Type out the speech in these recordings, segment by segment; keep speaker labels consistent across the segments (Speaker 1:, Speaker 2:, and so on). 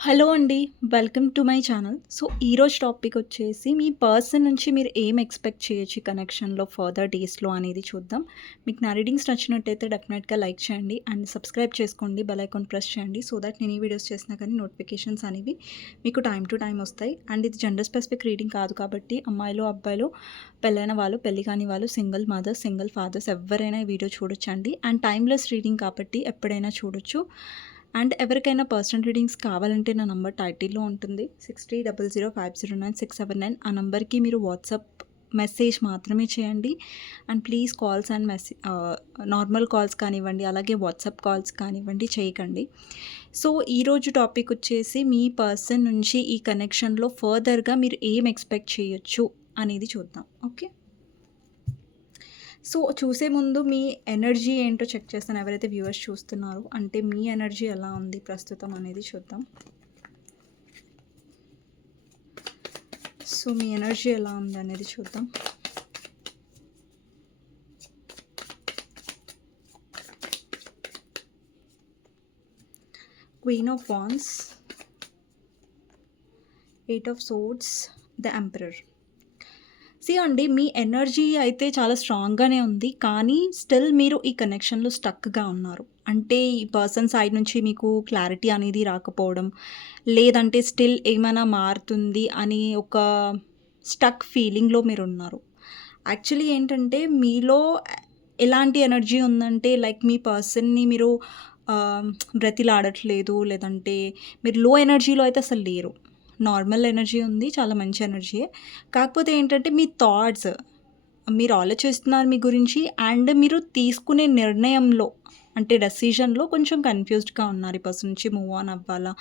Speaker 1: Hello అండి. Welcome to my channel. So, ఈరోజు topic వచ్చేసి మీ పర్సన్ నుంచి మీరు ఏం ఎక్స్‌పెక్ట్ చేయొచ్చు కనెక్షన్‌లో ఫర్దర్ డేస్‌లో అనేది చూద్దాం. మీకు నా రీడింగ్స్ నచ్చినట్టయితే డెఫినెట్‌గా లైక్ చేయండి అండ్ సబ్స్క్రైబ్ చేసుకోండి. బెల్ ఐకాన్ ప్రెస్ చేయండి. సో దట్ నేను ఈ వీడియోస్ చేసినా కానీ నోటిఫికేషన్స్ అనేవి మీకు టైం టు టైం వస్తాయి. అండ్ ఇది జెండర్ స్పెసిఫిక్ రీడింగ్ కాదు కాబట్టి అమ్మాయిలు, అబ్బాయిలు, పెళ్ళైన వాళ్ళు, పెళ్ళి కాని వాళ్ళు, సింగిల్ మదర్స్, సింగిల్ ఫాదర్స్ ఎవ్వరైనా ఈ వీడియో చూడొచ్చండి. అండ్ టైమ్‌లెస్ రీడింగ్ కాబట్టి ఎప్పుడైనా చూడొచ్చు. అండ్ ఎవరికైనా పర్సనల్ రీడింగ్స్ కావాలంటే నా నంబర్ టైటిల్‌లో ఉంటుంది. 6300509679 ఆ నంబర్‌కి మీరు వాట్సాప్ మెసేజ్ మాత్రమే చేయండి. అండ్ ప్లీజ్ కాల్స్ అండ్ మెసే నార్మల్ కాల్స్ కానివ్వండి, అలాగే వాట్సాప్ కాల్స్ కానివ్వండి చేయకండి. సో, ఈరోజు టాపిక్ వచ్చేసి మీ పర్సన్ నుంచి ఈ కనెక్షన్‌లో ఫర్దర్‌గా మీరు ఏం ఎక్స్‌పెక్ట్ చేయొచ్చు అనేది చూద్దాం. ఓకే. సో, చూసే ముందు మీ ఎనర్జీ ఏంటో చెక్ చేస్తాను. ఎవరైతే వ్యూవర్స్ చూస్తున్నారో అంటే మీ ఎనర్జీ ఎలా ఉంది ప్రస్తుతం అనేది చూద్దాం. సో, మీ ఎనర్జీ ఎలా ఉంది అనేది చూద్దాం. Queen of wands eight of swords the emperor. See అండి మీ ఎనర్జీ అయితే చాలా స్ట్రాంగ్‌గానే ఉంది. కానీ స్టిల్ మీరు ఈ కనెక్షన్‌లో స్టక్‌గా ఉన్నారు. అంటే ఈ పర్సన్ సైడ్ నుంచి మీకు క్లారిటీ అనేది రాకపోవడం, లేదంటే స్టిల్ ఏమైనా మారుతుంది అని ఒక స్టక్ ఫీలింగ్‌లో మీరు ఉన్నారు యాక్చువల్లీ ఏంటంటే మీలో ఎలాంటి ఎనర్జీ ఉందంటే లైక్ మీ పర్సన్‌ని మీరు బ్రతిలాడట్లేదు. లేదంటే మీరు లో ఎనర్జీలో అయితే అసలు లేరు. నార్మల్ ఎనర్జీ ఉంది. చాలా మంచి ఎనర్జీ కాకపోతే ఏంటంటే మీ థాట్స్ మీరు ఆలోచిస్తున్నారు మీ గురించి అండ్ మీరు తీసుకునే నిర్ణయంలో అంటే డెసిషన్‌లో కొంచెం కన్‌ఫ్యూజ్డ్‌గా ఉన్నారు. ఈ పర్సన్ నుంచి మూవ్ ఆన్ అవ్వాలా?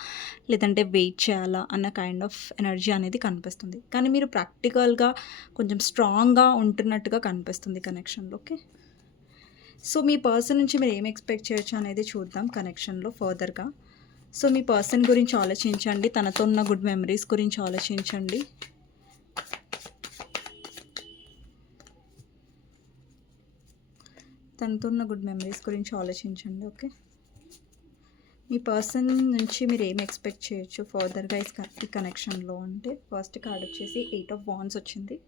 Speaker 1: లేదంటే వెయిట్ చేయాలా? అన్న కైండ్ ఆఫ్ ఎనర్జీ అనేది కనిపిస్తుంది. కానీ మీరు ప్రాక్టికల్‌గా కొంచెం స్ట్రాంగ్‌గా ఉంటున్నట్టుగా కనిపిస్తుంది కనెక్షన్‌లో. ఓకే. సో, మీ పర్సన్ నుంచి మీరు ఏం ఎక్స్‌పెక్ట్ చేయొచ్చు అనేది చూద్దాం కనెక్షన్‌లో ఫర్దర్‌గా. సో, మీ పర్సన్ గురించి ఆలోచించండి. తనతో ఉన్న గుడ్ మెమరీస్ గురించి ఆలోచించండి. తనతో ఉన్న గుడ్ మెమరీస్ గురించి ఆలోచించండి. ఓకే. మీ పర్సన్ నుంచి మీరు ఏం ఎక్స్‌పెక్ట్ చేయొచ్చు ఫర్దర్‌గా ఈ కనెక్షన్‌లో అంటే ఫస్ట్ కార్డ్ వచ్చేసి ఎయిట్ ఆఫ్ వాన్స్ వచ్చింది.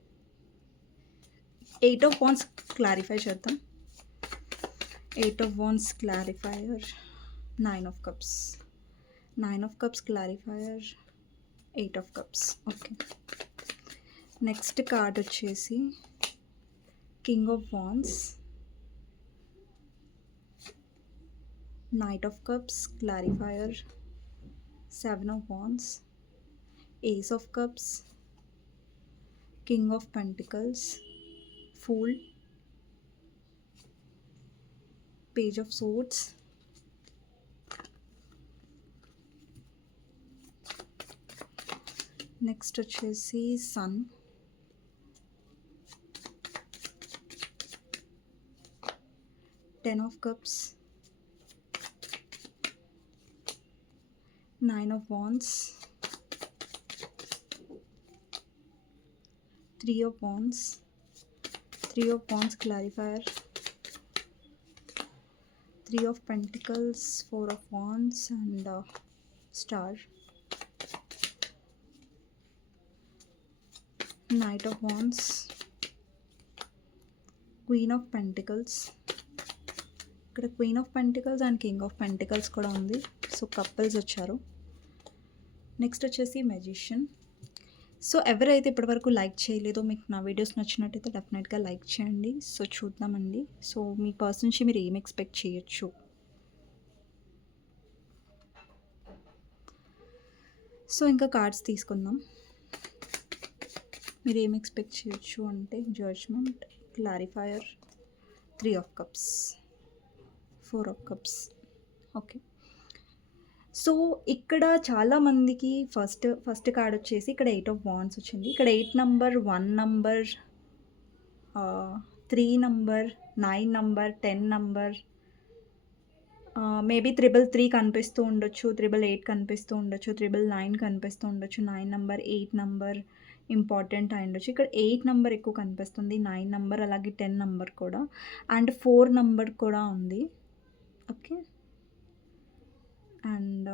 Speaker 1: ఎయిట్ ఆఫ్ వాన్స్ క్లారిఫై చేద్దాం. Eight of wands clarifier, nine of cups. Nine of cups clarifier, eight of cups. Okay. Next card వచ్చేసి king of wands. Knight of cups clarifier, seven of wands, ace of cups, king of pentacles, fool, page of swords. Next వచ్చేసి sun. Ten of cups. Nine of wands. Three of wands. Three of wands clarifier. Three of pentacles, four of wands and star. Knight of wands queen of pentacles. ఇక్కడ queen of pentacles and king of pentacles కూడా ఉంది. So, couples వచ్చారు. Next వచ్చేసి magician. So, ఎవరైతే ఇప్పటివరకు like చేయలేదో మీకు నా వీడియోస్ నచ్చినట్టయితే డెఫినెట్‌గా లైక్ చేయండి. సో, చూద్దామండి. సో, మీ పర్సన్ నుంచి మీరు ఏం ఎక్స్‌పెక్ట్ చేయొచ్చు? సో, ఇంకా కార్డ్స్ తీసుకుందాం. మీరు ఏం ఎక్స్‌పెక్ట్ చేయొచ్చు అంటే judgement, clarifier, three of cups, four of cups. Okay. So, ఇక్కడ చాలామందికి ఫస్ట్ ఫస్ట్ కార్డ్ వచ్చేసి ఇక్కడ ఎయిట్ ఆఫ్ బాండ్స్ వచ్చింది. ఇక్కడ eight number, one number three number, nine number, 10 number maybe triple three కనిపిస్తూ ఉండొచ్చు. 888 కనిపిస్తూ ఉండొచ్చు. 999 కనిపిస్తూ ఉండొచ్చు. Nine number, eight number important అయ్యుండొచ్చు. ఇక్కడ ఎయిట్ నెంబర్ ఎక్కువ కనిపిస్తుంది. నైన్ నెంబర్ అలాగే టెన్ నెంబర్ కూడా అండ్ ఫోర్ నెంబర్ కూడా ఉంది. ఓకే. అండ్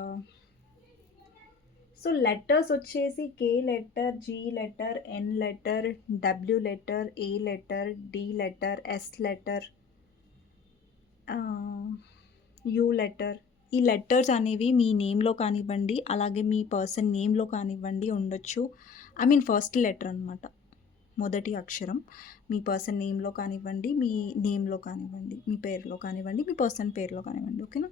Speaker 1: సో లెటర్స్ వచ్చేసి K letter, G letter, N letter, W letter, A letter, D letter, S letter U letter. ఈ లెటర్స్ అనేవి మీ నేమ్‌లో కానివ్వండి, అలాగే మీ పర్సన్ నేమ్‌లో కానివ్వండి ఉండొచ్చు. ఐ మీన్ ఫస్ట్ లెటర్ అనమాట. మొదటి అక్షరం. మీ పర్సన్ నేమ్‌లో కానివ్వండి, మీ నేమ్‌లో కానివ్వండి, మీ పేరులో కానివ్వండి, మీ పర్సన్ పేరులో కానివ్వండి. ఓకేనా?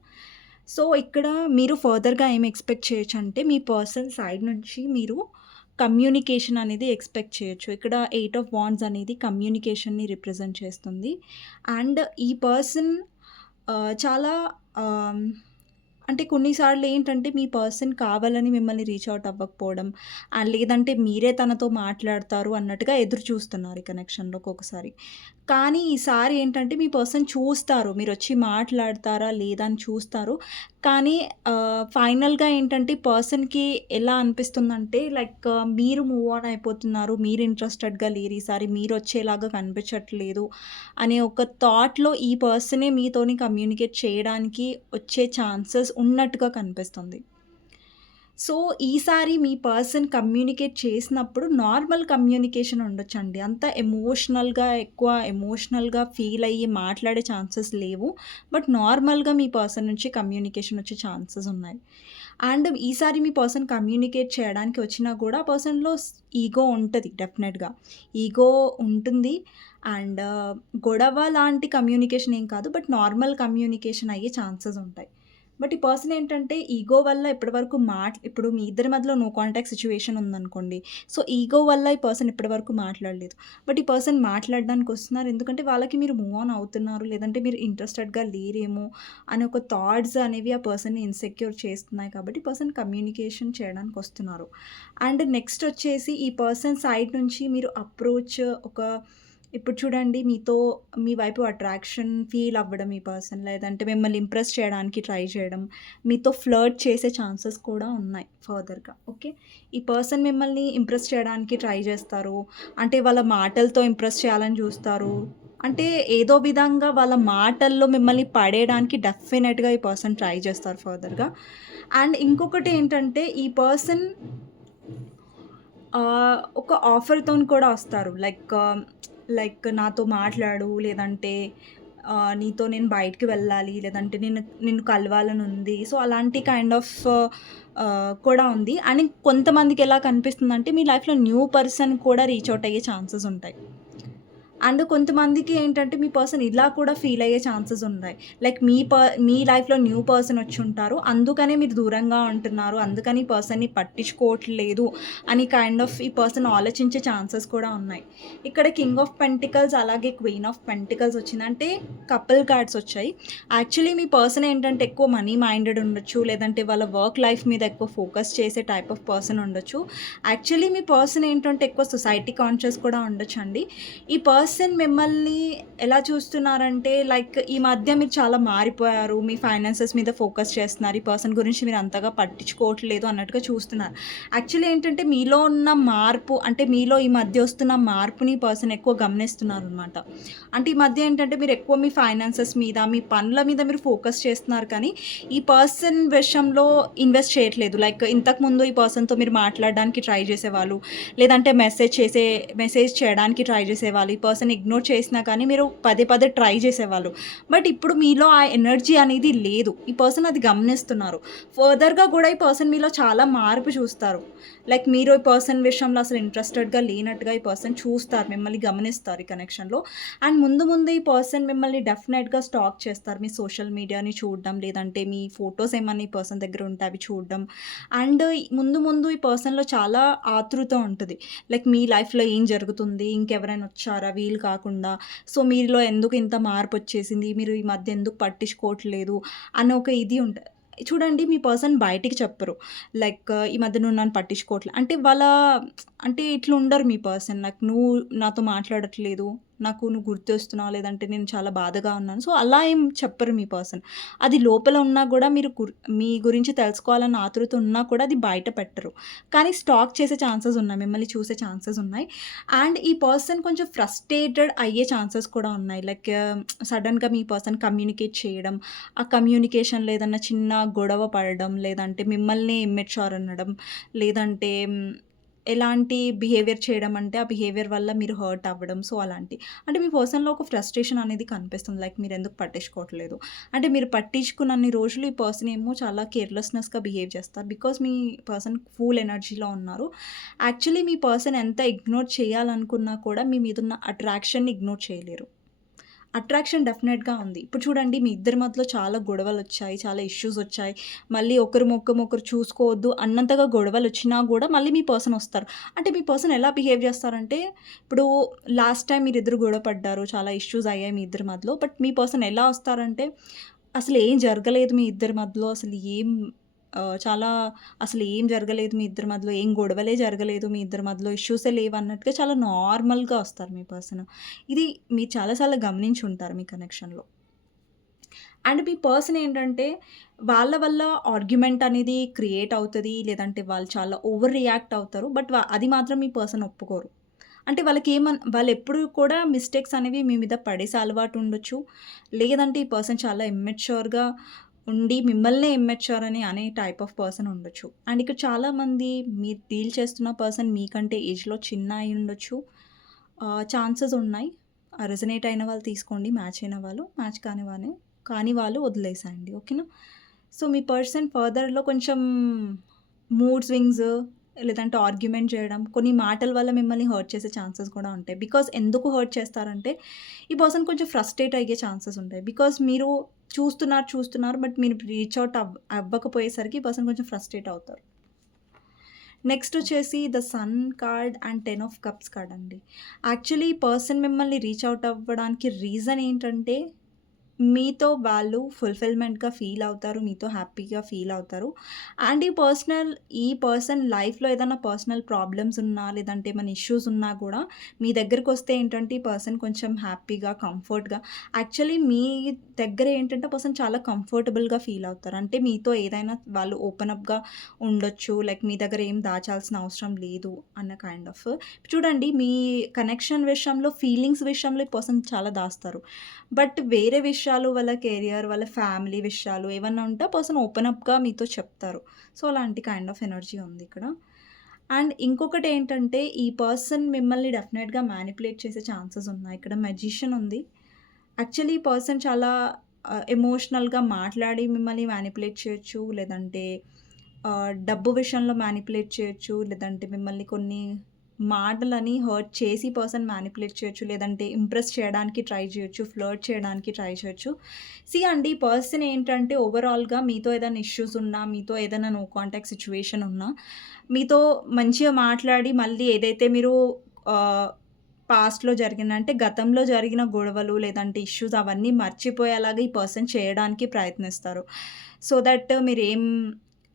Speaker 1: సో, ఇక్కడ మీరు ఫర్దర్‌గా ఏం ఎక్స్‌పెక్ట్ చేయొచ్చు అంటే మీ పర్సన్ సైడ్ నుంచి మీరు కమ్యూనికేషన్ అనేది ఎక్స్‌పెక్ట్ చేయొచ్చు. ఇక్కడ ఎయిట్ ఆఫ్ వాండ్స్ అనేది కమ్యూనికేషన్‌ని రిప్రజెంట్ చేస్తుంది. అండ్ ఈ పర్సన్ చాలా అంటే కొన్నిసార్లు ఏంటంటే, మీ పర్సన్ కావాలని మిమ్మల్ని రీచ్ అవుట్ అవ్వకపోవడం, లేదంటే మీరే తనతో మాట్లాడతారు అన్నట్టుగా ఎదురు చూస్తున్నారు ఈ కనెక్షన్‌లో ఒక్కొక్కసారి. కానీ ఈసారి ఏంటంటే, మీ పర్సన్ చూస్తారు. మీరు వచ్చి మాట్లాడతారా లేదా అని చూస్తారు. కానీ ఫైనల్‌గా ఏంటంటే, పర్సన్‌కి ఎలా అనిపిస్తుందంటే, లైక్ మీరు మూవ్ ఆన్ అయిపోతున్నారు. మీరు ఇంట్రెస్టెడ్‌గా లేరు. ఈసారి మీరు వచ్చేలాగా కనిపించట్లేదు అనే ఒక థాట్‌లో ఈ పర్సనే మీతోని కమ్యూనికేట్ చేయడానికి వచ్చే ఛాన్సెస్ ఉన్నట్టుగా కనిపిస్తుంది. సో, ఈసారి మీ పర్సన్ కమ్యూనికేట్ చేసినప్పుడు నార్మల్ కమ్యూనికేషన్ ఉండొచ్చండి. అంత ఎమోషనల్‌గా ఎక్కువ ఎమోషనల్‌గా ఫీల్ అయ్యి మాట్లాడే ఛాన్సెస్ లేవు. బట్ నార్మల్‌గా మీ పర్సన్ నుంచి కమ్యూనికేషన్ వచ్చే ఛాన్సెస్ ఉన్నాయి. అండ్ ఈసారి మీ పర్సన్ కమ్యూనికేట్ చేయడానికి వచ్చినా కూడా పర్సన్‌లో ఈగో ఉంటుంది డెఫినెట్‌గా. ఈగో ఉంటుంది. అండ్ గొడవ లాంటి కమ్యూనికేషన్ ఏం కాదు. బట్ నార్మల్ కమ్యూనికేషన్ అయ్యే ఛాన్సెస్ ఉంటాయి. బట్ ఈ పర్సన్ ఏంటంటే, ఈగో వల్ల ఇప్పటివరకు మాట్ ఇప్పుడు మీ ఇద్దరి మధ్యలో నో కాంటాక్ట్ సిచ్యువేషన్ ఉందనుకోండి. సో, ఈగో వల్ల ఈ పర్సన్ ఇప్పటివరకు మాట్లాడలేదు. బట్ ఈ పర్సన్ మాట్లాడడానికి వస్తున్నారు. ఎందుకంటే, వాళ్ళకి మీరు మూవ్ ఆన్ అవుతున్నారు. లేదంటే మీరు ఇంట్రెస్టెడ్‌గా లేరేమో అనే ఒక థాట్స్ అనేవి ఆ పర్సన్‌ని ఇన్‌సెక్యూర్ చేస్తున్నాయి కాబట్టి, పర్సన్ కమ్యూనికేషన్ చేయడానికి వస్తున్నారు. అండ్ నెక్స్ట్ వచ్చేసి ఈ పర్సన్ సైడ్ నుంచి మీరు అప్రోచ్ ఒక ఇప్పుడు చూడండి మీతో మీ వైపు అట్రాక్షన్ ఫీల్ అవ్వడం ఈ పర్సన్. లేదంటే మిమ్మల్ని ఇంప్రెస్ చేయడానికి ట్రై చేయడం. మీతో ఫ్లర్ట్ చేసే ఛాన్సెస్ కూడా ఉన్నాయి ఫర్దర్‌గా. ఓకే. ఈ పర్సన్ మిమ్మల్ని ఇంప్రెస్ చేయడానికి ట్రై చేస్తారు. అంటే వాళ్ళ మాటలతో ఇంప్రెస్ చేయాలని చూస్తారు. అంటే ఏదో విధంగా వాళ్ళ మాటల్లో మిమ్మల్ని పడేయడానికి డెఫినెట్‌గా ఈ పర్సన్ ట్రై చేస్తారు ఫర్దర్‌గా. అండ్ ఇంకొకటి ఏంటంటే, ఈ పర్సన్ ఒక ఆఫర్‌తోని కూడా వస్తారు. లైక్ లైక్ నాతో మాట్లాడు. లేదంటే నీతో నేను బయటికి వెళ్ళాలి. లేదంటే నేను నిన్ను కలవాలని ఉంది. సో, అలాంటి కైండ్ ఆఫ్ కూడా ఉంది. అండ్ కొంతమందికి ఎలా కనిపిస్తుందంటే, మీ లైఫ్‌లో న్యూ పర్సన్ కూడా రీచ్ అవుట్ అయ్యే ఛాన్సెస్ ఉంటాయి. అండ్ కొంతమందికి ఏంటంటే, మీ పర్సన్ ఇలా కూడా ఫీల్ అయ్యే ఛాన్సెస్ ఉన్నాయి. లైక్ మీ ప మీ లైఫ్‌లో న్యూ పర్సన్ వచ్చి ఉంటారు అందుకనే మీరు దూరంగా ఉంటున్నారు. అందుకని ఈ పర్సన్‌ని పట్టించుకోవట్లేదు అని కైండ్ ఆఫ్ ఈ పర్సన్ ఆలోచించే ఛాన్సెస్ కూడా ఉన్నాయి. ఇక్కడ కింగ్ ఆఫ్ పెంటికల్స్ అలాగే క్వీన్ ఆఫ్ పెంటికల్స్ వచ్చింది. అంటే కపుల్ కార్డ్స్ వచ్చాయి. యాక్చువల్లీ మీ పర్సన్ ఏంటంటే, ఎక్కువ మనీ మైండెడ్ ఉండొచ్చు. లేదంటే వాళ్ళ వర్క్ లైఫ్ మీద ఎక్కువ ఫోకస్ చేసే టైప్ ఆఫ్ పర్సన్ ఉండొచ్చు. యాక్చువల్లీ మీ పర్సన్ ఏంటంటే, ఎక్కువ సొసైటీ కాన్షియస్ కూడా ఉండొచ్చు అండి ఈ పర్సన్ పర్సన్ మిమ్మల్ని ఎలా చూస్తున్నారంటే, లైక్ ఈ మధ్య మీరు చాలా మారిపోయారు. మీ ఫైనాన్సెస్ మీద ఫోకస్ చేస్తున్నారు. ఈ పర్సన్ గురించి మీరు అంతగా పట్టించుకోవట్లేదు అన్నట్టుగా చూస్తున్నారు. యాక్చువల్లీ ఏంటంటే, మీలో ఉన్న మార్పు అంటే మీలో ఈ మధ్య వస్తున్న మార్పుని పర్సన్ ఎక్కువ గమనిస్తున్నారు అనమాట అంటే ఈ మధ్య ఏంటంటే, మీరు ఎక్కువ మీ ఫైనాన్సెస్ మీద, మీ పనుల మీద మీరు ఫోకస్ చేస్తున్నారు కానీ, ఈ పర్సన్ విషయంలో ఇన్వెస్ట్ చేయట్లేదు. లైక్ ఇంతకుముందు ఈ పర్సన్‌తో మీరు మాట్లాడడానికి ట్రై చేసేవాళ్ళు. లేదంటే మెసేజ్ చేసే మెసేజ్ చేయడానికి ట్రై చేసేవాళ్ళు. ఈ పర్సన్ పర్సన్ ఇగ్నోర్ చేసినా కానీ మీరు పదే పదే ట్రై చేసేవాళ్ళు. బట్ ఇప్పుడు మీలో ఆ ఎనర్జీ అనేది లేదు. ఈ పర్సన్ అది గమనిస్తున్నారు. ఫర్దర్‌గా కూడా ఈ పర్సన్ మీలో చాలా మార్పు చూస్తారు. లైక్ మీరు ఈ పర్సన్ విషయంలో అసలు ఇంట్రెస్టెడ్‌గా లేనట్టుగా ఈ పర్సన్ చూస్తారు. మిమ్మల్ని గమనిస్తారు ఈ కనెక్షన్‌లో. అండ్ ముందు ముందు ఈ పర్సన్ మిమ్మల్ని డెఫినెట్‌గా స్టాక్ చేస్తారు. మీ సోషల్ మీడియాని చూడడం, లేదంటే మీ ఫొటోస్ ఏమన్నా ఈ పర్సన్ దగ్గర ఉంటే అవి చూడడం. అండ్ ముందు ముందు ఈ పర్సన్‌లో చాలా ఆతృత ఉంటుంది లైక్ మీ లైఫ్‌లో ఏం జరుగుతుంది? ఇంకెవరైనా వచ్చారా? వీళ్ళు కాకుండా. సో, మీలో ఎందుకు ఇంత మార్పు వచ్చేసింది? మీరు ఈ మధ్య ఎందుకు పట్టించుకోవట్లేదు? అన్న ఒక ఇది ఉంటుంది చూడండి మీ పర్సన్ బయటికి చెప్పరు. లైక్ ఈ మధ్య నువ్వు నన్ను పట్టించుకోవట్లేదు అంటే వాళ్ళ అంటే ఇట్లా ఉండరు మీ పర్సన్. లైక్ నువ్వు నాతో మాట్లాడట్లేదు నాకు నువ్వు గుర్తొస్తున్నావు లేదంటే నేను చాలా బాధగా ఉన్నాను. సో అలా ఏం చెప్పరు మీ పర్సన్. అది లోపల ఉన్నా కూడా మీరు గుర్- మీ గురించి తెలుసుకోవాలన్న ఆతృత ఉన్నా కూడా అది బయట పెట్టరు. కానీ స్టాక్ చేసే ఛాన్సెస్ ఉన్నాయి. మిమ్మల్ని చూసే ఛాన్సెస్ ఉన్నాయి. అండ్ ఈ పర్సన్ కొంచెం ఫ్రస్ట్రేటెడ్ అయ్యే ఛాన్సెస్ కూడా ఉన్నాయి. లైక్ సడన్గా మీ పర్సన్ కమ్యూనికేట్ చేయడం ఆ కమ్యూనికేషన్లో ఏదన్నా చిన్న గొడవ పడడం లేదంటే మిమ్మల్ని ఇమ్మెచ్యూర్ అనడం లేదంటే ఎలాంటి బిహేవియర్ చేయడం అంటే ఆ బిహేవియర్ వల్ల మీరు హర్ట్ అవ్వడం సో అలాంటి. అంటే మీ పర్సన్లో ఒక ఫ్రస్ట్రేషన్ అనేది కనిపిస్తుంది. లైక్ మీరు ఎందుకు పట్టించుకోవట్లేదు? అంటే మీరు పట్టించుకున్నన్ని రోజులు ఈ పర్సన్ ఏమో చాలా కేర్లెస్నెస్గా బిహేవ్ చేస్తారు. బికాస్ మీ పర్సన్ ఫుల్ ఎనర్జీలో ఉన్నారు. యాక్చువల్లీ మీ పర్సన్ ఎంత ఇగ్నోర్ చేయాలనుకున్నా కూడా మీ మీద ఉన్న అట్రాక్షన్ని ఇగ్నోర్ చేయలేరు. అట్రాక్షన్ డెఫినెట్గా ఉంది. ఇప్పుడు చూడండి మీ ఇద్దరి మధ్యలో చాలా గొడవలు వచ్చాయి చాలా ఇష్యూస్ వచ్చాయి. మళ్ళీ ఒకరు ముఖం ఒకరు చూసుకోవద్దు అన్నంతగా గొడవలు వచ్చినా కూడా మళ్ళీ మీ పర్సన్ వస్తారు. అంటే మీ పర్సన్ ఎలా బిహేవ్ చేస్తారంటే ఇప్పుడు లాస్ట్ టైం మీరు ఇద్దరు గొడవ పడ్డారు చాలా ఇష్యూస్ అయ్యాయి మీ ఇద్దరి మధ్యలో బట్ మీ పర్సన్ ఎలా వస్తారంటే అసలు ఏం జరగలేదు మీ ఇద్దరి మధ్యలో అసలు ఏం చాలా అసలు ఏం జరగలేదు మీ ఇద్దరి మధ్యలో ఏం గొడవలే జరగలేదు మీ ఇద్దరి మధ్యలో ఇష్యూసే లేవు అన్నట్టుగా చాలా నార్మల్గా వస్తారు మీ పర్సన్. ఇది మీరు చాలాసార్లు గమనించి ఉంటారు మీ కనెక్షన్లో. అండ్ మీ పర్సన్ ఏంటంటే వాళ్ళ వల్ల ఆర్గ్యుమెంట్ అనేది క్రియేట్ అవుతుంది లేదంటే వాళ్ళు చాలా ఓవర్ రియాక్ట్ అవుతారు బట్ అది మాత్రం మీ పర్సన్ ఒప్పుకోరు. అంటే వాళ్ళకి ఏమన్ వాళ్ళు ఎప్పుడు కూడా మిస్టేక్స్ అనేవి మీ మీద పడేసే అలవాటు ఉండొచ్చు. లేదంటే ఈ పర్సన్ చాలా ఇమ్మెచ్యూర్గా ఉండి మిమ్మల్నే ఇమ్మెచ్యూర్ అని అనే టైప్ ఆఫ్ పర్సన్ ఉండొచ్చు. అండ్ ఇక్కడ చాలామంది మీరు డీల్ చేస్తున్న పర్సన్ మీకంటే ఏజ్లో చిన్న అయి ఉండొచ్చు. ఛాన్సెస్ ఉన్నాయి. రెజనేట్ అయిన వాళ్ళు తీసుకోండి మ్యాచ్ అయిన వాళ్ళు మ్యాచ్ కాని వాళ్ళు కాని వాళ్ళు వదిలేసేయండి ఓకేనా సో మీ పర్సన్ ఫర్దర్లో కొంచెం మూడ్ స్వింగ్స్ లేదంటే ఆర్గ్యుమెంట్ చేయడం కొన్ని మాటల వల్ల మిమ్మల్ని హర్ట్ చేసే ఛాన్సెస్ కూడా ఉంటాయి. బికాస్ ఎందుకు హర్ట్ చేస్తారంటే ఈ పర్సన్ కొంచెం ఫ్రస్ట్రేట్ అయ్యే ఛాన్సెస్ ఉంటాయి. బికాస్ మీరు చూస్తున్నారు చూస్తున్నారు బట్ మీరు రీచ్ అవుట్ అవ్ అవ్వకపోయేసరికి పర్సన్ కొంచెం ఫ్రస్ట్రేట్ అవుతారు. నెక్స్ట్ వచ్చేసి the sun card and ten of cups card అండి. యాక్చువల్లీ ఈ పర్సన్ మిమ్మల్ని రీచ్ అవుట్ అవ్వడానికి రీజన్ ఏంటంటే మీతో వాళ్ళు ఫుల్ఫిల్మెంట్గా ఫీల్ అవుతారు మీతో హ్యాపీగా ఫీల్ అవుతారు. అండ్ ఈ పర్సనల్ ఈ పర్సన్ లైఫ్లో ఏదైనా పర్సనల్ ప్రాబ్లమ్స్ ఉన్నా లేదంటే ఏమైనా ఇష్యూస్ ఉన్నా కూడా మీ దగ్గరికి వస్తే ఏంటంటే ఈ పర్సన్ కొంచెం హ్యాపీగా కంఫర్ట్గా యాక్చువల్లీ మీ దగ్గర ఏంటంటే పర్సన్ చాలా కంఫర్టబుల్గా ఫీల్ అవుతారు. అంటే మీతో ఏదైనా వాళ్ళు ఓపెన్ అప్గా ఉండొచ్చు లైక్ మీ దగ్గర ఏం దాచాల్సిన అవసరం లేదు అన్న కైండ్ ఆఫ్ చూడండి మీ కనెక్షన్ విషయంలో ఫీలింగ్స్ విషయంలో ఈ పర్సన్ చాలా దాస్తారు. బట్ వేరే విషయం విషయాలు వాళ్ళ కెరియర్ వాళ్ళ ఫ్యామిలీ విషయాలు ఏమన్నా ఉంటే పర్సన్ ఓపెన్ అప్గా మీతో చెప్తారు. సో అలాంటి కైండ్ ఆఫ్ ఎనర్జీ ఉంది ఇక్కడ. అండ్ ఇంకొకటి ఏంటంటే ఈ పర్సన్ మిమ్మల్ని డెఫినెట్గా మ్యానిపులేట్ చేసే ఛాన్సెస్ ఉన్నాయి. ఇక్కడ మెజిషియన్ ఉంది. యాక్చువల్లీ ఈ పర్సన్ చాలా ఎమోషనల్గా మాట్లాడి మిమ్మల్ని మ్యానిపులేట్ చేయొచ్చు. లేదంటే డబ్బు విషయంలో మ్యానిపులేట్ చేయొచ్చు. లేదంటే మిమ్మల్ని కొన్ని మాటలని హర్ట్ చేసి పర్సన్ మ్యానిపులేట్ చేయొచ్చు లేదంటే ఇంప్రెస్ చేయడానికి ట్రై చేయొచ్చు ఫ్లర్ట్ చేయడానికి ట్రై చేయొచ్చు. సి అండి పర్సన్ ఏంటంటే ఓవరాల్గా మీతో ఏదైనా ఇష్యూస్ ఉన్నా మీతో ఏదైనా నో కాంటాక్ట్ సిచ్యువేషన్ ఉన్నా మీతో మంచిగా మాట్లాడి మళ్ళీ ఏదైతే మీరు పాస్ట్లో జరిగిన అంటే గతంలో జరిగిన గొడవలు లేదంటే ఇష్యూస్ అవన్నీ మర్చిపోయేలాగా ఈ పర్సన్ చేయడానికి ప్రయత్నిస్తారు. సో దట్ మీరు ఏం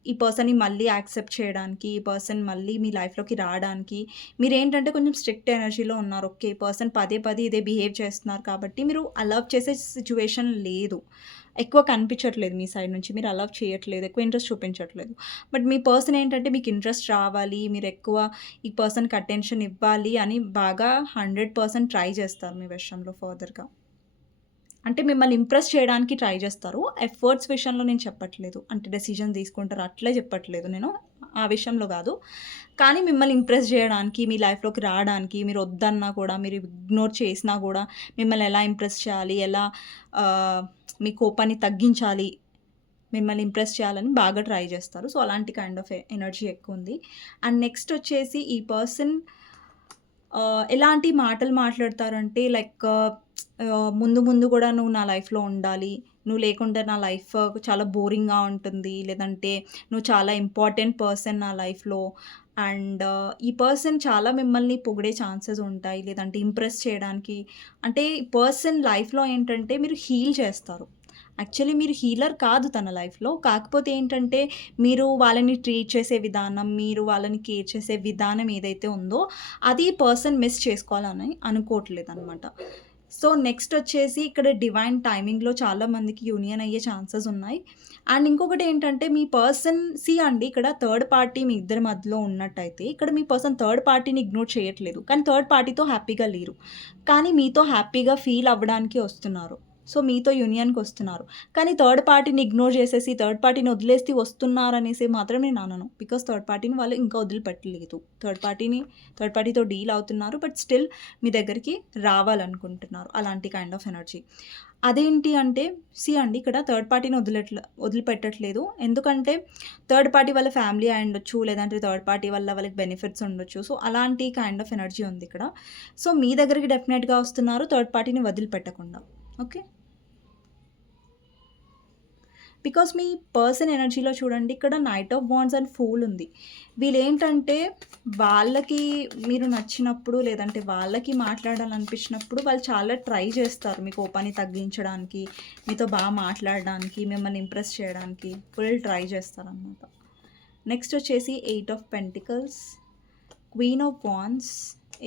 Speaker 1: ఈ పర్సన్ని మళ్ళీ యాక్సెప్ట్ చేయడానికి ఈ పర్సన్ మళ్ళీ మీ లైఫ్లోకి రావడానికి మీరు ఏంటంటే కొంచెం స్ట్రిక్ట్ ఎనర్జీలో ఉన్నారు. ఓకే పర్సన్ పదే పదే ఇదే బిహేవ్ చేస్తున్నారు కాబట్టి మీరు అలవ్ చేసే సిచ్యువేషన్ లేదు. ఎక్కువ కనిపించట్లేదు మీ సైడ్ నుంచి. మీరు అలవ్ చేయట్లేదు ఎక్కువ ఇంట్రెస్ట్ చూపించట్లేదు. బట్ మీ పర్సన్ ఏంటంటే మీకు ఇంట్రెస్ట్ రావాలి మీరు ఎక్కువ ఈ పర్సన్కి అటెన్షన్ ఇవ్వాలి అని బాగా హండ్రెడ్ పర్సెంట్ ట్రై చేస్తారు మీ విషయంలో ఫర్దర్గా అంటే మిమ్మల్ని ఇంప్రెస్ చేయడానికి ట్రై చేస్తారు. ఎఫర్ట్స్ విషయంలో నేను చెప్పట్లేదు. అంటే డెసిజన్ తీసుకుంటారు అట్లే చెప్పట్లేదు నేను. ఆ విషయంలో కాదు. కానీ మిమ్మల్ని ఇంప్రెస్ చేయడానికి మీ లైఫ్లోకి రావడానికి మీరు వద్దన్నా కూడా మీరు ఇగ్నోర్ చేసినా కూడా మిమ్మల్ని ఎలా ఇంప్రెస్ చేయాలి ఎలా మీ కోపాన్ని తగ్గించాలి మిమ్మల్ని ఇంప్రెస్ చేయాలని బాగా ట్రై చేస్తారు. సో అలాంటి కైండ్ ఆఫ్ ఎనర్జీ ఎక్కువ ఉంది. అండ్ నెక్స్ట్ వచ్చేసి ఈ పర్సన్ ఎలాంటి మాటలు మాట్లాడతారంటే లైక్ ముందు ముందు కూడా నువ్వు నా లైఫ్లో ఉండాలి. నువ్వు లేకుండా నా లైఫ్ చాలా బోరింగ్గా ఉంటుంది. లేదంటే నువ్వు చాలా ఇంపార్టెంట్ పర్సన్ నా లైఫ్లో. అండ్ ఈ పర్సన్ చాలా మిమ్మల్ని పొగిడే ఛాన్సెస్ ఉంటాయి. లేదంటే ఇంప్రెస్ చేయడానికి. అంటే పర్సన్ లైఫ్లో ఏంటంటే మీరు హీల్ చేస్తారు. యాక్చువల్లీ మీరు హీలర్ కాదు తన లైఫ్‌లో. కాకపోతే ఏంటంటే, మీరు వాళ్ళని ట్రీట్ చేసే విధానం, మీరు వాళ్ళని కేర్ చేసే విధానం ఏదైతే ఉందో, అది పర్సన్ మిస్ చేసుకోవాలని అనుకోవట్లేదనమాట. సో, నెక్స్ట్ వచ్చేసి ఇక్కడ డివైన్ టైమింగ్‌లో చాలామందికి యూనియన్ అయ్యే ఛాన్సెస్ ఉన్నాయి. అండ్ ఇంకొకటి ఏంటంటే, మీ పర్సన్ సీ అండి ఇక్కడ థర్డ్ పార్టీ మీ ఇద్దరి మధ్యలో ఉన్నట్టయితే, ఇక్కడ మీ పర్సన్ థర్డ్ పార్టీని ఇగ్నోర్ చేయట్లేదు. కానీ థర్డ్ పార్టీతో హ్యాపీగా లేరు. కానీ మీతో హ్యాపీగా ఫీల్ అవ్వడానికి వస్తున్నారు. సో, మీతో యూనియన్‌కి వస్తున్నారు. కానీ థర్డ్ పార్టీని ఇగ్నోర్ చేసేసి, థర్డ్ పార్టీని వదిలేసి వస్తున్నారనేసి మాత్రం నేను అనను. బికాస్ థర్డ్ పార్టీని వాళ్ళు ఇంకా వదిలిపెట్టలేదు. థర్డ్ పార్టీని థర్డ్ పార్టీతో డీల్ అవుతున్నారు. బట్ స్టిల్ మీ దగ్గరికి రావాలనుకుంటున్నారు. అలాంటి కైండ్ ఆఫ్ ఎనర్జీ. అదేంటి అంటే సి అండి ఇక్కడ థర్డ్ పార్టీని వదిలేట్లే వదిలిపెట్టట్లేదు. ఎందుకంటే థర్డ్ పార్టీ వాళ్ళ ఫ్యామిలీ అయ్యుండొచ్చు. లేదంటే థర్డ్ పార్టీ వల్ల వాళ్ళకి బెనిఫిట్స్ ఉండొచ్చు. సో, అలాంటి కైండ్ ఆఫ్ ఎనర్జీ ఉంది ఇక్కడ. సో, మీ దగ్గరికి డెఫినెట్‌గా వస్తున్నారు. థర్డ్ పార్టీని వదిలిపెట్టకుండా. ఓకే. బికాస్ మీ పర్సన్ ఎనర్జీలో చూడండి ఇక్కడ knight of wands and fool ఉంది. వీళ్ళేంటంటే వాళ్ళకి మీరు నచ్చినప్పుడు లేదంటే వాళ్ళకి మాట్లాడాలనిపించినప్పుడు వాళ్ళు చాలా ట్రై చేస్తారు. మీ కోపాన్ని తగ్గించడానికి, మీతో బాగా మాట్లాడడానికి, మిమ్మల్ని ఇంప్రెస్ చేయడానికి ఫుల్ ట్రై చేస్తారనమాట. నెక్స్ట్ వచ్చేసి eight of pentacles, queen of wands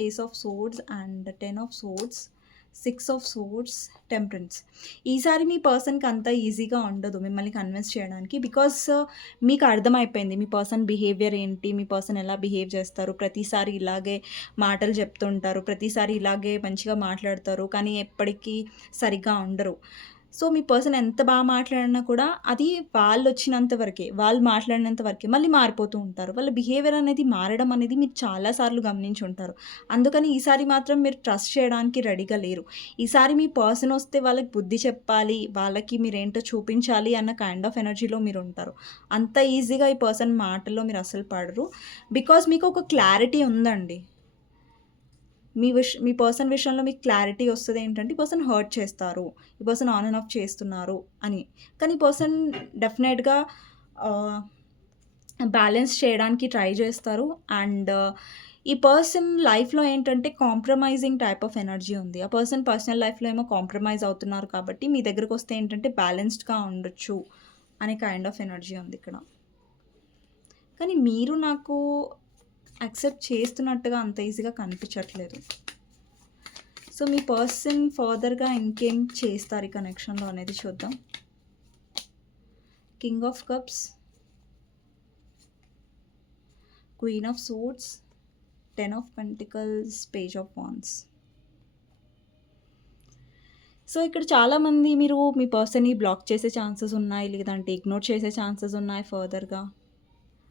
Speaker 1: ace of swords and ten of swords six of swords temperance. ఈసారి మీ పర్సన్‌కి అంత ఈజీగా ఉండదు మిమ్మల్ని కన్విన్స్ చేయడానికి. బికాస్ uh, మీకు అర్థమైపోయింది. మీ పర్సన్ బిహేవియర్ ఏంటి? మీ పర్సన్ ఎలా బిహేవ్ చేస్తారు? ప్రతిసారి ఇలాగే మాటలు చెప్తుంటారు. ప్రతిసారి ఇలాగే మంచిగా మాట్లాడతారు. కానీ ఎప్పటికీ సరిగ్గా ఉండరు. సో, మీ పర్సన్ ఎంత బాగా మాట్లాడినా కూడా అది వాళ్ళు వచ్చినంత వరకే. వాళ్ళు మాట్లాడినంత వరకే. మళ్ళీ మారిపోతూ ఉంటారు. వాళ్ళ బిహేవియర్ అనేది మారడం అనేది మీరు చాలా సార్లు గమనించి ఉంటారు. అందుకని ఈసారి మాత్రం మీరు ట్రస్ట్ చేయడానికి రెడీగా లేరు. ఈసారి మీ పర్సన్ వస్తే వాళ్ళకి బుద్ధి చెప్పాలి. వాళ్ళకి మీరేంటో చూపించాలి అన్న కైండ్ ఆఫ్ ఎనర్జీలో మీరు ఉంటారు అంత ఈజీగా ఈ పర్సన్ మాటల్లో మీరు అసలు పడరు. బికాస్ మీకు ఒక క్లారిటీ ఉందండి. మీ విష మీ పర్సన్ విషయంలో మీకు క్లారిటీ వస్తుంది ఏంటంటే, ఈ పర్సన్ హర్ట్ చేస్తారు. ఈ పర్సన్ ఆన్ అండ్ ఆఫ్ చేస్తున్నారు అని. కానీ ఈ పర్సన్ డెఫినెట్‌గా బ్యాలెన్స్ చేయడానికి ట్రై చేస్తారు. అండ్ ఈ పర్సన్ లైఫ్‌లో ఏంటంటే కాంప్రమైజింగ్ టైప్ ఆఫ్ ఎనర్జీ ఉంది. ఆ పర్సన్ పర్సనల్ లైఫ్‌లో ఏమో కాంప్రమైజ్ అవుతున్నారు కాబట్టి మీ దగ్గరకు వస్తే ఏంటంటే బ్యాలెన్స్డ్‌గా ఉండొచ్చు అనే కైండ్ ఆఫ్ ఎనర్జీ ఉంది ఇక్కడ. కానీ మీరు నాకు యాక్సెప్ట్ చేస్తున్నట్టుగా అంత ఈజీగా కనిపించట్లేదు. సో, మీ పర్సన్ ఫర్దర్‌గా ఇంకేం చేస్తారు ఈ కనెక్షన్‌లో అనేది చూద్దాం. King of cups. Queen of swords ten of pentacles, page of wands so, ఇక్కడ చాలామంది మీరు మీ పర్సన్‌ని బ్లాక్ చేసే ఛాన్సెస్ ఉన్నాయి. లేదంటే ఇగ్నోర్ చేసే ఛాన్సెస్ ఉన్నాయి ఫర్దర్‌గా.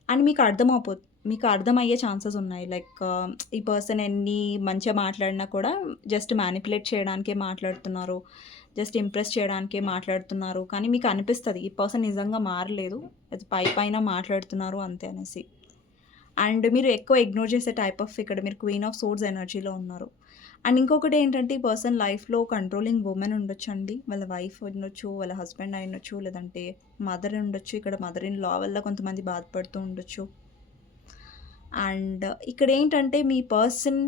Speaker 1: అండ్ మీకు అర్థమవుపో మీకు అర్థమయ్యే ఛాన్సెస్ ఉన్నాయి. లైక్ ఈ పర్సన్ ఎన్ని మంచిగా మాట్లాడినా కూడా జస్ట్ మ్యానిపులేట్ చేయడానికే మాట్లాడుతున్నారు. జస్ట్ ఇంప్రెస్ చేయడానికే మాట్లాడుతున్నారు. కానీ మీకు అనిపిస్తుంది ఈ పర్సన్ నిజంగా మారలేదు. అది పై పైన మాట్లాడుతున్నారు అంతే అనేసి. అండ్ మీరు ఎక్కువ ఇగ్నోర్ చేసే టైప్ ఆఫ్ ఇక్కడ మీరు క్వీన్ ఆఫ్ సోర్స్ ఎనర్జీలో ఉన్నారు. అండ్ ఇంకొకటి ఏంటంటే ఈ పర్సన్ లైఫ్‌లో కంట్రోలింగ్ ఉమెన్ ఉండొచ్చు అండి వాళ్ళ వైఫ్ ఉండొచ్చు, వాళ్ళ హస్బెండ్ అయ్యుండొచ్చు, లేదంటే మదర్ ఉండొచ్చు. ఇక్కడ మదర్ ఇన్ లా వల్ల కొంతమంది బాధపడుతూ ఉండొచ్చు. అండ్ ఇక్కడ ఏంటంటే మీ పర్సన్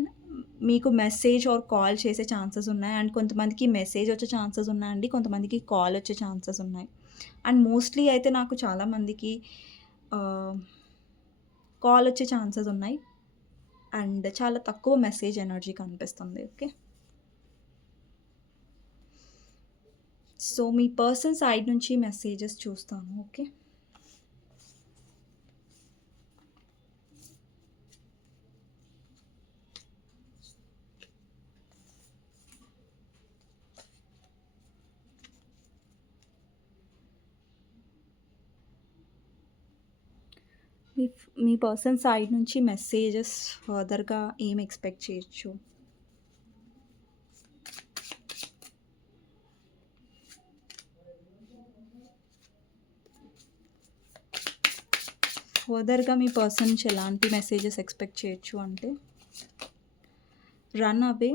Speaker 1: మీకు మెసేజ్ ఆర్ కాల్ చేసే ఛాన్సెస్ ఉన్నాయి. అండ్ కొంతమందికి మెసేజ్ వచ్చే ఛాన్సెస్ ఉన్నాయండి. కొంతమందికి కాల్ వచ్చే ఛాన్సెస్ ఉన్నాయి. అండ్ మోస్ట్‌లీ అయితే నాకు చాలామందికి కాల్ వచ్చే ఛాన్సెస్ ఉన్నాయి. అండ్ చాలా తక్కువ మెసేజ్ ఎనర్జీ కనిపిస్తుంది. ఓకే. సో, మీ పర్సన్ సైడ్ నుంచి మెసేజెస్ చూస్తాను. ఓకే. మీ పర్సన్ సైడ్ నుంచి మెసేజెస్ ఫర్దర్‌గా ఏం ఎక్స్‌పెక్ట్ చేయొచ్చు? ఫర్దర్‌గా మీ పర్సన్ నుంచి ఎలాంటి మెసేజెస్ ఎక్స్‌పెక్ట్ చేయొచ్చు అంటే run away.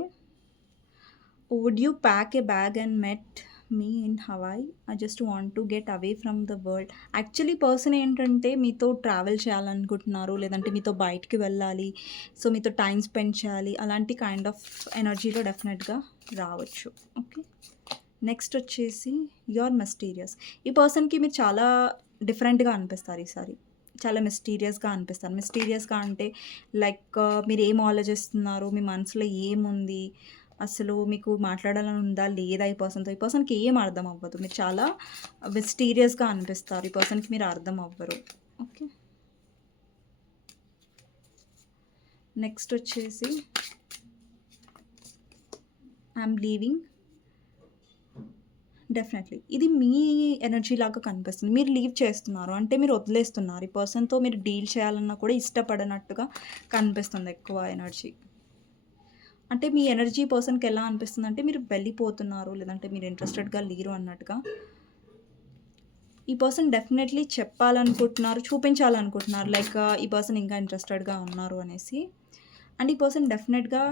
Speaker 1: Would you pack a bag and met me in Hawaii? I just want to get away from the world. Actually person ఏంటంటే మీతో ట్రావెల్ చేయాలనుకుంటున్నారు. లేదంటే మీతో బయటికి వెళ్ళాలి. సో, మీతో టైం స్పెండ్ చేయాలి. అలాంటి కైండ్ ఆఫ్ ఎనర్జీలో డెఫినెట్‌గా రావచ్చు. ఓకే. నెక్స్ట్ వచ్చేసి యువర్ మిస్టీరియస్ ఈ పర్సన్కి మీరు చాలా డిఫరెంట్గా అనిపిస్తారు ఈసారి చాలా మిస్టీరియస్గా అనిపిస్తారు మిస్టీరియస్గా అంటే లైక్ మీరు ఏం ఆలోచిస్తున్నారు మీ మనసులో ఏముంది అసలు మీకు మాట్లాడాలని ఉందా? లేదా ఈ పర్సన్తో? ఈ పర్సన్కి ఏం అర్థం అవ్వదు. మీరు చాలా మిస్టీరియస్గా అనిపిస్తారు. ఈ పర్సన్కి మీరు అర్థం అవ్వరు. ఓకే. నెక్స్ట్ వచ్చేసి ఐఎమ్ లీవింగ్. డెఫినెట్లీ. ఇది మీ ఎనర్జీ లాగా కనిపిస్తుంది. మీరు లీవ్ చేస్తున్నారు. అంటే మీరు వదిలేస్తున్నారు. ఈ పర్సన్తో మీరు డీల్ చేయాలన్నా కూడా ఇష్టపడనట్టుగా కనిపిస్తుంది ఎక్కువ ఎనర్జీ. అంటే మీ ఎనర్జీ పర్సన్కి ఎలా అనిపిస్తుంది? అంటే మీరు వెళ్ళిపోతున్నారు లేదంటే మీరు ఇంట్రెస్టెడ్గా లేరు అన్నట్టుగా. ఈ పర్సన్ డెఫినెట్లీ చెప్పాలనుకుంటున్నారు చూపించాలనుకుంటున్నారు లైక్ ఈ పర్సన్ ఇంకా ఇంట్రెస్టెడ్గా ఉన్నారు అనేసి. అండ్ ఈ పర్సన్ డెఫినెట్గా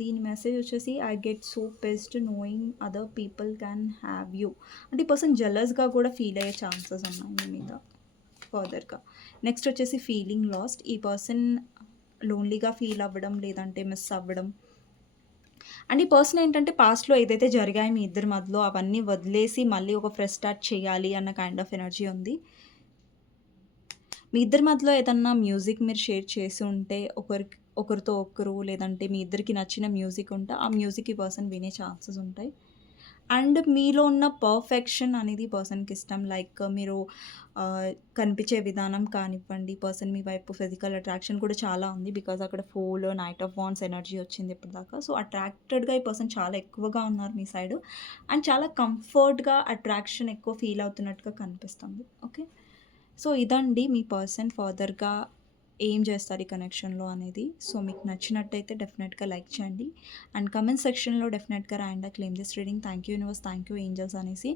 Speaker 1: దీని మెసేజ్ వచ్చేసి I get so best knowing other people can have you. అంటే ఈ పర్సన్ జెలస్గా కూడా ఫీల్ అయ్యే ఛాన్సెస్ ఉన్నాయి మీ మీద. ఫర్దర్గా. నెక్స్ట్ వచ్చేసి ఫీలింగ్ లాస్ట్. ఈ పర్సన్ లోన్లీగా ఫీల్ అవ్వడం లేదంటే మిస్ అవ్వడం. అండ్ ఈ పర్సన్ ఏంటంటే పాస్ట్లో ఏదైతే జరిగాయి మీ ఇద్దరి మధ్యలో అవన్నీ వదిలేసి మళ్ళీ ఒక ఫ్రెష్ స్టార్ట్ చేయాలి అన్న కైండ్ ఆఫ్ ఎనర్జీ ఉంది. మీ ఇద్దరి మధ్యలో ఏదన్నా మ్యూజిక్ మీరు షేర్ చేసి ఉంటే ఒకరికి ఒకరితో ఒకరు లేదంటే మీ ఇద్దరికి నచ్చిన మ్యూజిక్ ఉంటే ఆ మ్యూజిక్ ఈ పర్సన్ వినే ఛాన్సెస్ ఉంటాయి. అండ్ మీలో ఉన్న పర్ఫెక్షన్ అనేది పర్సన్కి ఇష్టం. లైక్ మీరు కనిపించే విధానం కానివ్వండి పర్సన్ మీ వైపు ఫిజికల్ అట్రాక్షన్ కూడా చాలా ఉంది బికాజ్ అక్కడ full night of fans energy వచ్చింది ఇప్పటిదాకా. సో అట్రాక్టెడ్గా ఈ పర్సన్ చాలా ఎక్కువగా ఉన్నారు మీ సైడ్ అండ్ చాలా కంఫర్ట్గా అట్రాక్షన్ ఎక్కువ ఫీల్ అవుతున్నట్టుగా కనిపిస్తుంది. ఓకే? సో ఇదండి మీ పర్సన్ ఫర్దర్గా ఏం చేస్తారు ఈ కనెక్షన్లో అనేది. సో మీకు నచ్చినట్టయితే డెఫినెట్గా లైక్ చేయండి. అండ్ కమెంట్ సెక్షన్లో డెఫినెట్గా రాయండి. Claim this reading thank you universe thank you angels అనేసి.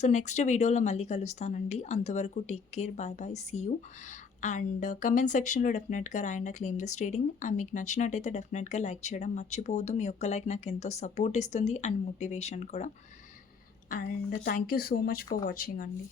Speaker 1: సో నెక్స్ట్ వీడియోలో మళ్ళీ కలుస్తానండి. అంతవరకు take care bye bye see you and comment సెక్షన్లో డెఫినెట్గా రాయండి. క్లెయిమ్ దిస్ రీడింగ్ అండ్ మీకు నచ్చినట్టయితే డెఫినెట్గా లైక్ చేయడం మర్చిపోవద్దు. మీ యొక్క లైక్ నాకు ఎంతో సపోర్ట్ ఇస్తుంది. అండ్ మోటివేషన్ కూడా. And thank you so much for watching అండి.